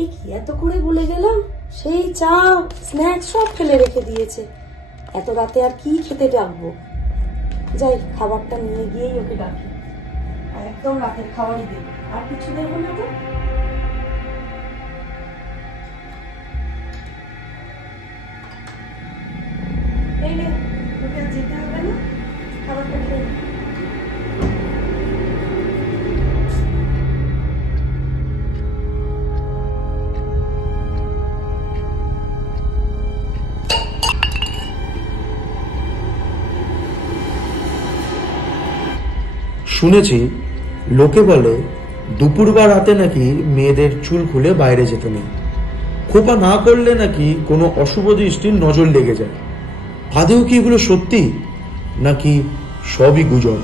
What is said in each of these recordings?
এই কি এত করে বলে গেলাম, সেই চা স্ন্যাক্স সব ফেলে রেখে দিয়েছে। এত রাতে আর কি খেতে ডাকবো? যাই, খাবারটা নিয়ে গিয়েই ওকে ডাকি। একদম রাতের খাবারই দেবো, আর কিছু দেবো না তো। এই নে, তোকে আর যেতে হবে না, খাবারটা খেয়ে। শুনেছি, লোকে বলে দুপুর বা রাতে নাকি মেয়েদের চুল খুলে বাইরে যেতে নেই। খোপা না করলে নাকি কোনো অশুভ দৃষ্টির নজর লেগে যায়। আদেও কি এগুলো সত্যি, নাকি সবই গুজব?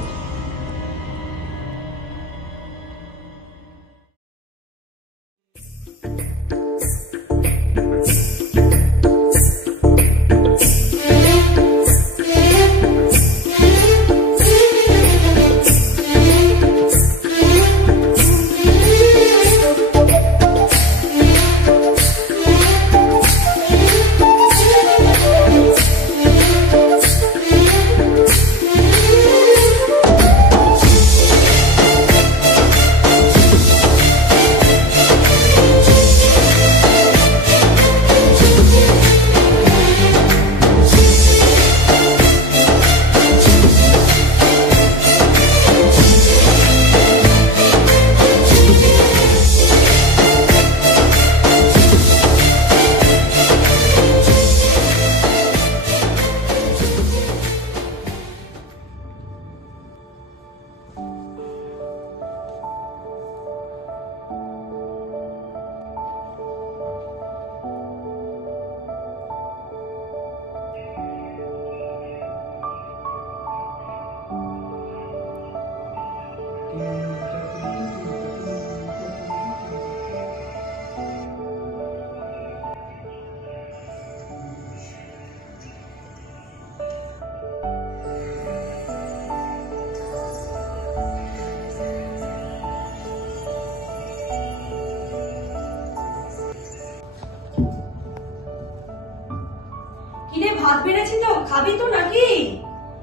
কিরে, ভাত বেড়েছি তো, খাবি তো নাকি?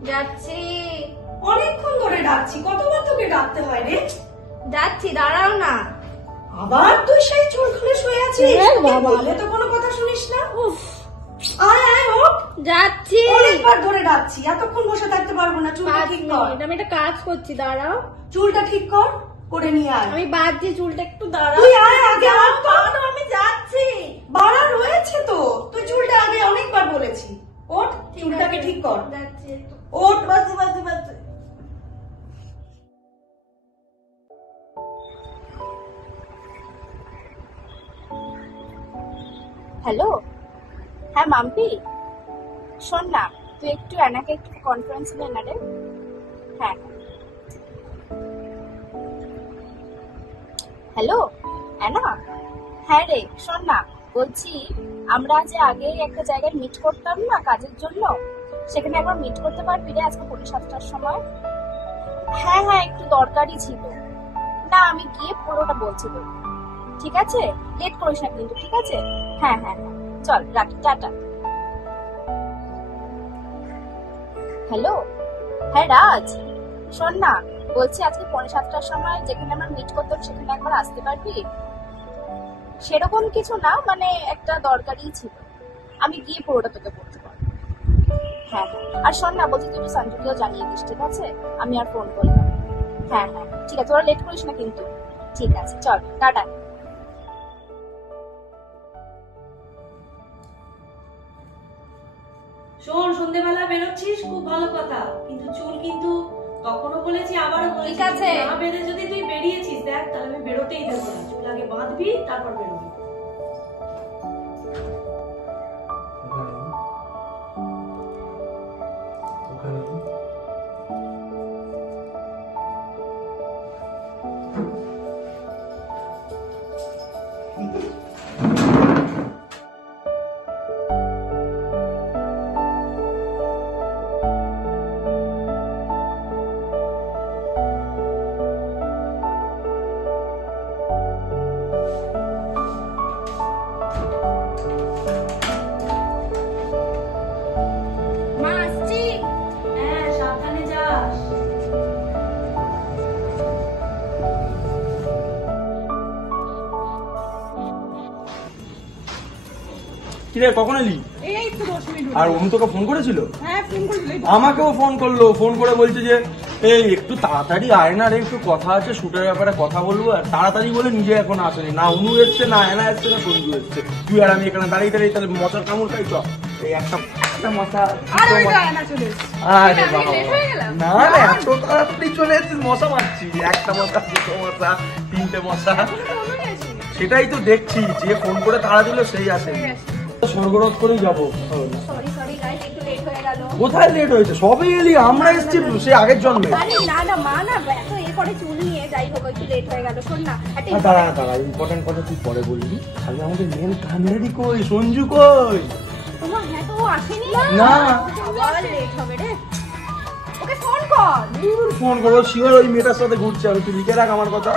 যাচ্ছি। অনেকক্ষণ ধরে ডাকছি, কতবার তোকে ডাকতে হয় রে? যাচ্ছি, দাঁড়াও না। আবার তুই সেই চুল খুলে শুয়ে আছিস? বললে তো কোনো কথা শুনিস না। আয় আয়, ওঠ। যাচ্ছি। অনেকবার ধরে ডাকছি, এতক্ষণ বসে থাকতে পারবো না। চুলটা ঠিক কর। আমি একটা কাজ করছি, দাঁড়াও। চুলটা ঠিক কর, করে নিয়ে আয়। আমি বাঁধছি চুলটা, একটু দাঁড়াও। তুই আয় আগে। আমি যাচ্ছি। বাড়া রয়েছে তো, তুই চুলটা আগে অনেকবার বলেছি। ওঠ, চুলটাকে ঠিক কর। যাচ্ছি। ওঠ, বাজে বাজে বাজে। হ্যালো, হ্যাঁ মাম্পি, শোন না, তুই একটু অ্যানাকে একটু কনফারেন্স নে না রে। হ্যাঁ, হ্যালো অ্যানা, হ্যাঁ রে, শোন না, বলছি আমরা যে আগে একটা জায়গায় মিট করতাম না কাজের জন্য, সেখানে একবার মিট করতে পারবি রে আজকে 7:30টার সময়? হ্যাঁ হ্যাঁ, একটু দরকারই ছিল। না, আমি গিয়ে পুরোটা বলছি তো। ঠিক আছে, লেট করিস না কিন্তু, ঠিক আছে? হ্যাঁ হ্যাঁ হ্যাঁ, চল রাখি, টাটা। হ্যালো, হ্যাঁ রাজ, শোন না, বলছি আজকে 7:45টার সময় যেখানে আমরা মিট করতাম সেখানে একবার আসতে পারবি? সেরকম কিছু না, মানে একটা দরকারই ছিল, আমি গিয়ে পুরোটা তোকে বলতে পারবো। হ্যাঁ হ্যাঁ, আর শোন না, বলছি তুই সঞ্জুকেও জানিয়ে দিস, ঠিক আছে? আমি আর ফোন করলাম। হ্যাঁ হ্যাঁ ঠিক আছে, ওরা লেট করিস না কিন্তু। ঠিক আছে, চল টাটা। শোন, সন্ধ্যেবেলা বেরোচ্ছিস, খুব ভালো কথা, কিন্তু চুল কিন্তু তখনও বলেছি, আবারও বলেছি, ঠিক আছে। না বেঁধে যদি তুই বেরিয়েছিস, দেখ তাহলে আমি বেরোতেই দেবো না। চুল আগে বাঁধবি, তারপর বেরোবি। কিরে কখন এলি? এই তো 10 মিনিট আর অনু তোকে ফোন করেছিল? হ্যাঁ ফোন করেছিল। আমাকেও ফোন করলো, ফোন করে বলছে যে এই একটু তাড়াতাড়ি আয় না রে, একটু কথা আছে, শুটের ব্যাপারে কথা বলবো। আর তাড়াতাড়ি বলে নিজে এখন আসেনি, না অনু এসছে, না এনা এসছে, না সঞ্জু এসছে। তুই আর আমি এখানে দাঁড়িয়ে দাঁড়িয়ে তাহলে মশার কামড় খাই। চ এই একটা মশা। আর ওই গায় না চলে এসেছে। আরে আমি বাবা, late হয়ে গেলাম? না রে এত তাড়াতাড়ি চলে এসেছিস? মশা মারছি, একটা মশা, দুটো মশা, তিনটে মশা। ফোনই আছে। সেটাই তো দেখছি, যে ফোন করে তাড়া দিল সেই আসে। স্বর্গরথ করেই যাবো। সরি সরি গাইস, একটু লেট হয়ে গেল। কোথায় লেট হয়েছে? সবে এলি, আমরা এসেছি সে আগের জন্মে। আরে না না মা না, এত এরপরে চুল নিয়ে যাই হোক, একটু লেট হয়ে গেল। শোন না, একটা দাঁড়া, ইম্পর্টেন্ট কথা তুই পরে বলবি। খালি আমাদের মেন কান্নারি কই, সঞ্জু কই? তোমার হ্যাঁ তো ও আসেনি না। আবার লেট হবে রে, ওকে ফোন কর। ফোন করো, শিওর ওই মেয়েটার সাথে ঘুরছে। আমি তুই লিখে রাখ আমার কথা।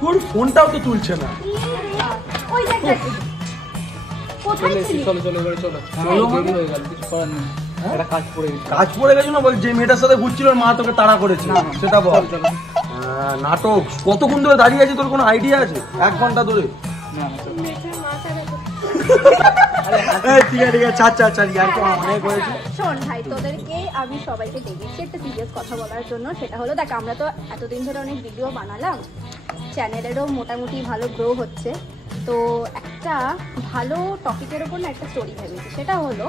তোর ফোনটাও তো তুলছে না। ওই দেখ দেখ। কোথায় ছিলি? চলো একটা কাজ পড়ে গেছে না, বল যে মেয়েটার সাথে ঘুরছিল ওর মা তোকে তাড়া করেছে, সেটা বল। নাটক কতক্ষণ ধরে দাঁড়িয়ে আছে, তোর কোনো আইডিয়া আছে? 1 ঘন্টা ধরে। ঠিক আছে ছাড়, ইয়ার তো অনেক হয়েছে। শোন ভাই, তোদেরকে আমি সবাইকে ডেকেছি একটা সিরিয়াস কথা বলার জন্য। সেটা হলো দেখ, আমরা তো এতদিন ধরে অনেক ভিডিও বানালাম, চ্যানেলেরও মোটামুটি ভালো গ্রো হচ্ছে। তো একটা ভালো টপিকের ওপর না একটা স্টোরি ভেবেছি। সেটা হলো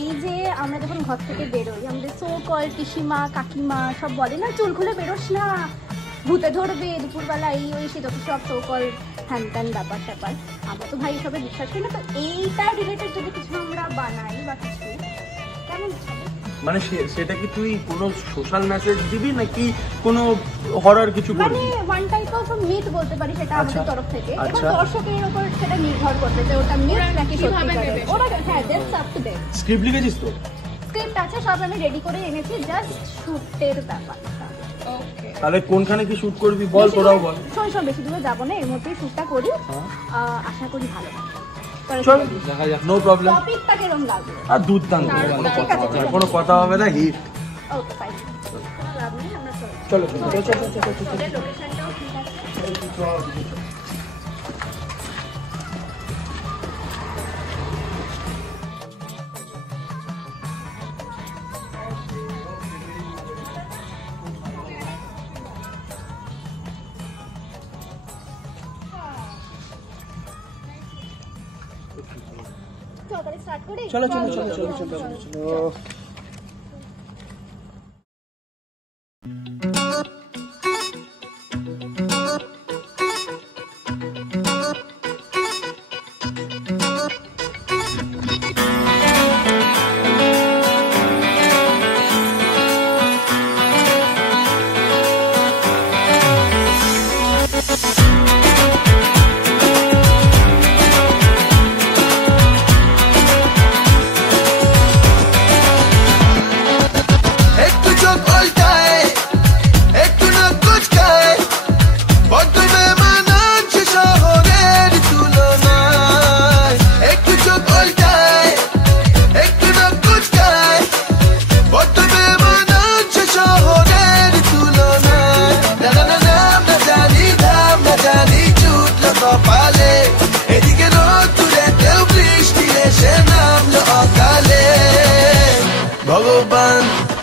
এই যে আমরা যখন ঘর থেকে বেরোই, আমাদের সো কল পিসিমা কাকিমা সব বলে না চুল খুলে বেরোস না, ভূতে ধরবে, দুপুরবেলা এই ওই সে যত সব সো কল হ্যান ত্যান ব্যাপার ট্যাপার। আমরা তো ভাই এসবে বিশ্বাস করি না। তো এইটা রিলেটেড যদি কিছু আমরা বানাই বা কিছু, কেমন হবে? মানে সেটা কি তুই কোনো সোশ্যাল মেসেজ দিবি নাকি কোনো হরর কিছু মানে করবি? ওয়ান টাইপ অফ মিথ বলতে পারি, সেটা আমাদের তরফ থেকে। এবার আচ্ছা। দর্শকের উপর সেটা নির্ভর করবে যে ওটা মিথ নাকি সত্যি। ওরা হ্যাঁ that's up to them. Script লিখেছিস তো? স্ক্রিপ্ট আছে, সব আমি রেডি করে এনেছি, জাস্ট শুটের ব্যাপারটা। ওকে। তাহলে কোনখানে কি শুট করবি বল, তোরাও বল। শোন বেশি দূরে যাবো না, এর মধ্যেই শুটটা করি। আশা করি ভালো হবে। চল দেখা যাক, নো প্রবলেম। টপিকটা কিরকম লাগবে? আর দুর্দান্ত, কোনো কথা হবে না, হিট। ওকে ফাইন, লাভ নেই, আমরা চলো লোকেশনটাও ঠিক আছে। স্টার্ট করি। চলো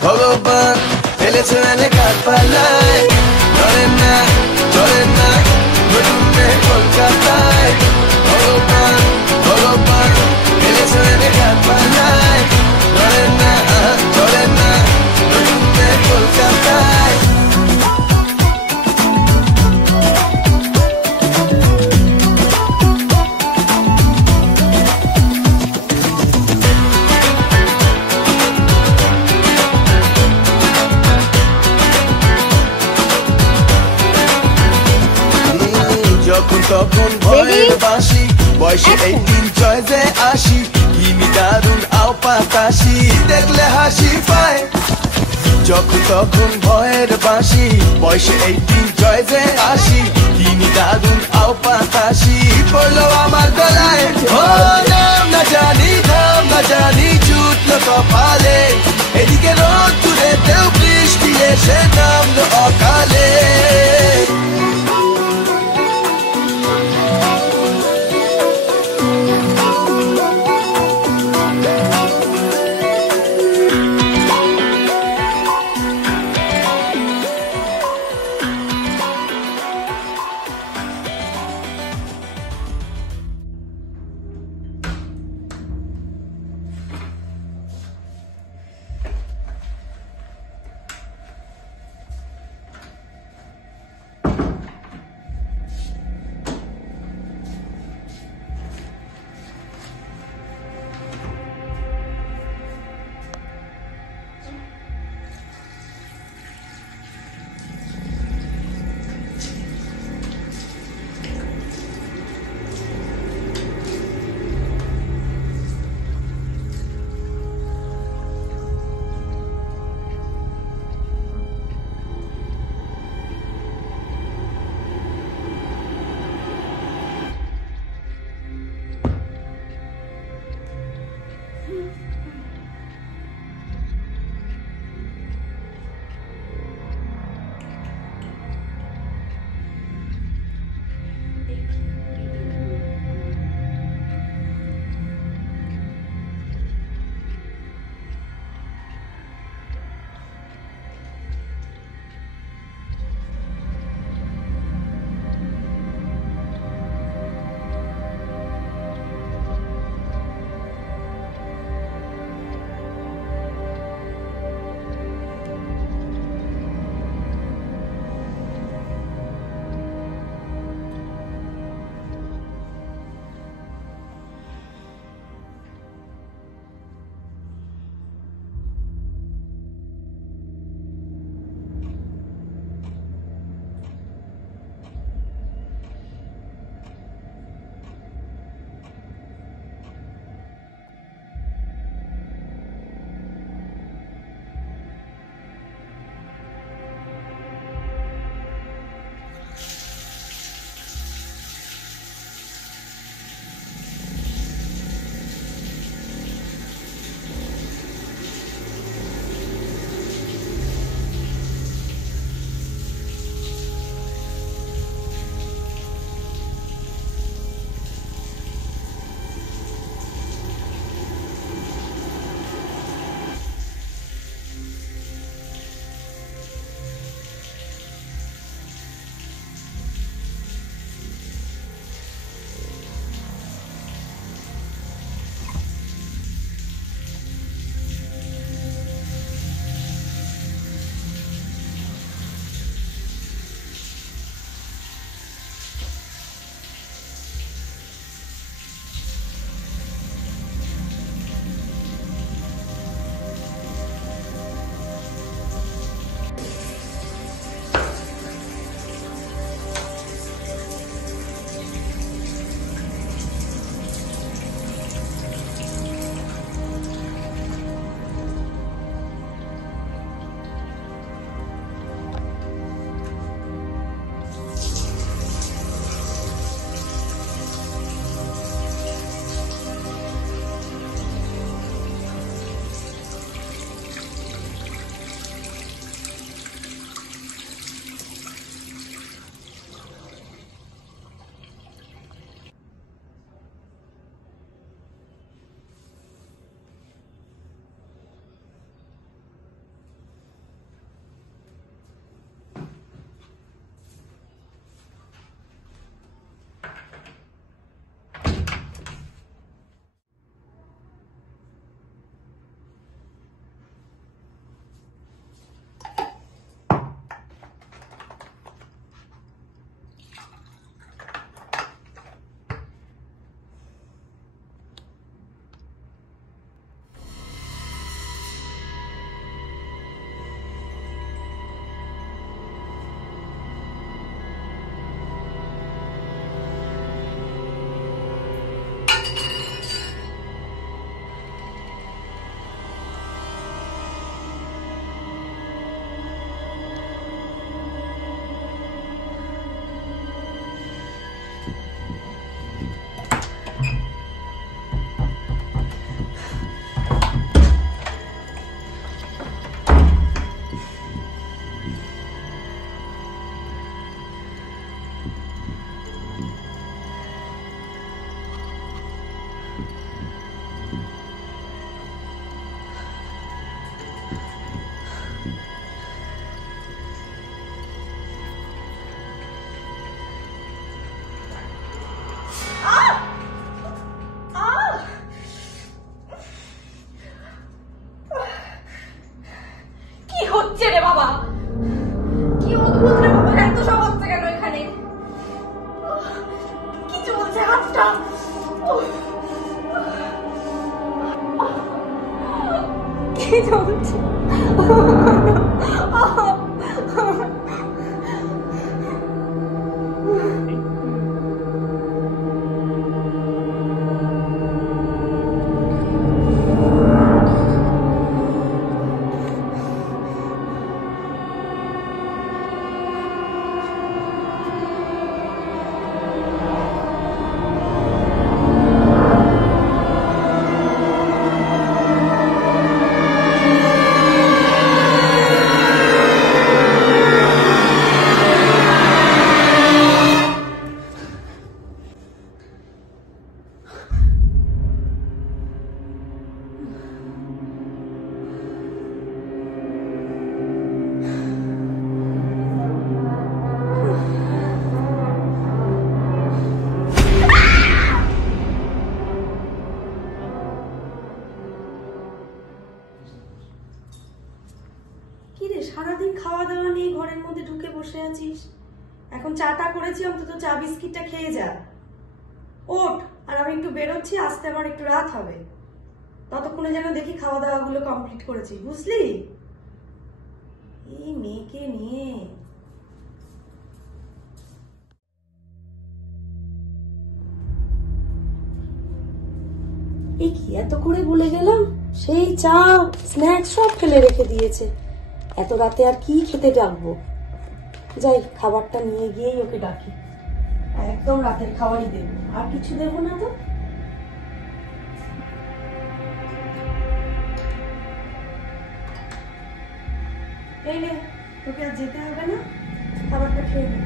ভগবান ফেলেছে গাছ পালায়, চলে না নতুন কলকাতায়। ভগবান ফেলেছে গাছ পালায়, চলে না নতুন কলকাতায়। তখন ভয়ের বাসি, বয়সে 18 চয়েসে আসি, কিমি দারুন আও পাতাসি, দেখলে হাসি পায়। যখন তখন ভয়ের বাসি, বয়সে 18 চয়েসে আসি, কিমি দারুন আও পাতাসি, পড়লো আমার গলায়। ও নাম না জানি ছুটলো কপালে, এদিকে রোদ তুলেতেও বৃষ্টি এসে নামলো অকালে। কি চলছে? কিরে, সারাদিন খাওয়া দাওয়া নিয়ে ঘরের মধ্যে ঢুকে বসে আছিস? এখন চাটা করেছি, অন্তত চা বিস্কিটটা খেয়ে যা। ওঠ, আর আমি একটু বেরোচ্ছি, আসতে আমার একটু রাত হবে। ততক্ষণে যেন দেখি খাওয়া দাওয়া গুলো কমপ্লিট করেছি, বুঝলি? এই মেয়েকে নিয়ে এই কি এত করে ভুলে গেলাম, সেই চা স্ন্যাক্স সব ফেলে রেখে দিয়েছে। এত রাতে আর কি খেতে ডাকবো? যাই, খাবারটা নিয়ে গিয়েই ওকে ডাকি। একদম রাতের খাবারই দেবো, আর কিছু দেবো না তো। এই নে, তোকে আর যেতে হবে না, খাবারটা খেয়ে নে।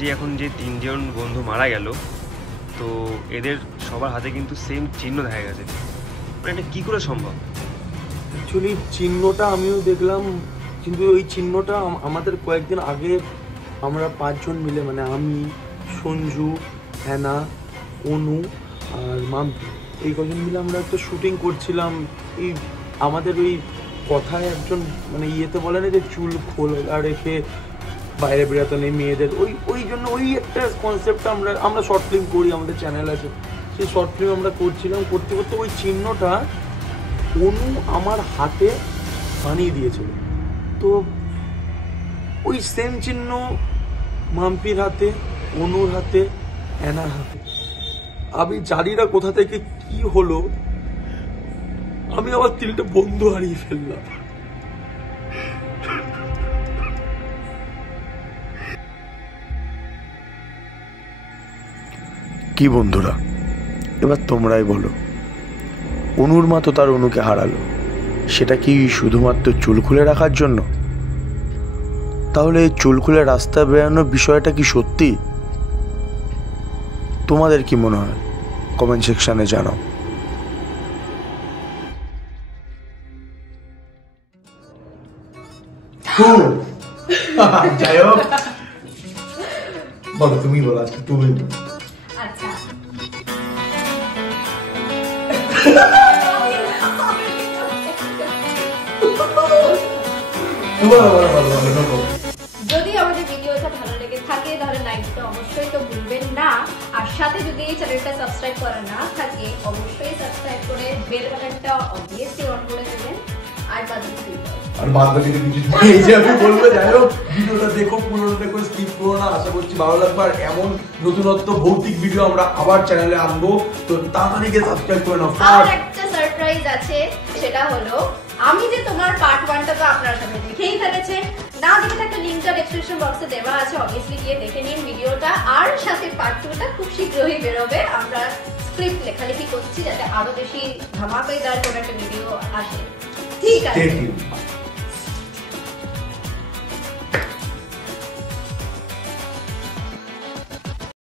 যে এখন যে তিনজন বন্ধু মারা গেল, তো এদের সবার হাতে কিন্তু সেম চিহ্ন দেখা গেছে। মানে এটা কি করে সম্ভব? অ্যাকচুয়ালি চিহ্নটা আমিও দেখলাম, কিন্তু ওই চিহ্নটা আমাদের কয়েকদিন আগে আমরা 5 জন মিলে, মানে আমি, সঞ্জু, হ্যানা, অনু আর মাম্পি, এই কজন মিলে আমরা একটা শুটিং করছিলাম। এই আমাদের ওই কথায় একজন মানে ইয়েতে বলে না যে চুল খোলা রেখে বাইরে বেরোতে নেই মেয়েদের, ওই জন্য ওই একটা কনসেপ্টটা আমরা শর্ট ফিল্ম করি, আমাদের চ্যানেল আছে, সেই শর্ট ফিল্ম আমরা করছিলাম। করতে করতে ওই চিহ্নটা অনু আমার হাতে বানিয়ে দিয়েছিল। তো ওই সেম চিহ্ন মাম্পির হাতে, অনুর হাতে, অ্যানার হাতে। আমি জানি না কোথা থেকে কি হলো, আমি আবার 3টে বন্ধু হারিয়ে ফেললাম। কি বন্ধুরা, এবার তোমরাই বলো, অনুর মা তো তার অনুকে হারালো, সেটা কি শুধুমাত্র চুল খুলে রাখার জন্য? তাহলে এই চুল খুলে রাস্তায় বেরোনোর বিষয়টা কি সত্যি? তোমাদের কি মনে হয় কমেন্ট সেকশনে জানাও। যাই হোক, বলো, তুমি বলো, আজকে তুমি বলো। আচ্ছা, যদি আমাদের ভিডিওটা ভালো লেগে থাকে তাহলে লাইক দিতে অবশ্যই তো ভুলবেন না। আর সাথে যদি এই চ্যানেলটা সাবস্ক্রাইব করা না থাকে অবশ্যই সাবস্ক্রাইব করে বেল বাটনটা অবভিয়াসলি অন করে দেবেন। আর বাদ বাকি কিছু এই যে আমি বলবো, যাই হোক, ভিডিওটা দেখো, পুরোটা দেখো, স্কিপ করো না। আশা করছি ভালো লাগবে। আর এমন নতুনত্ব ভৌতিক ভিডিও আমরা আবার চ্যানেলে আনবো, তো তাড়াতাড়ি গিয়ে সাবস্ক্রাইব করে নাও। আর একটা সারপ্রাইজ আছে, সেটা হলো আমি যে তোমার পার্ট 1টা তো আপনারা সবাই দেখেই ফেলেছেন, না দেখে একটা লিংকটা ডেসক্রিপশন বক্সে দেওয়া আছে, অবভিয়াসলি গিয়ে দেখে নিন ভিডিওটা। আর সাথে পার্ট 2টা খুব শীঘ্রই বেরোবে। আমরা স্ক্রিপ্ট লেখালেখি করছি যাতে আরো বেশি ধামাকাদার কোনো একটা ভিডিও আসে। ঠিক আছে।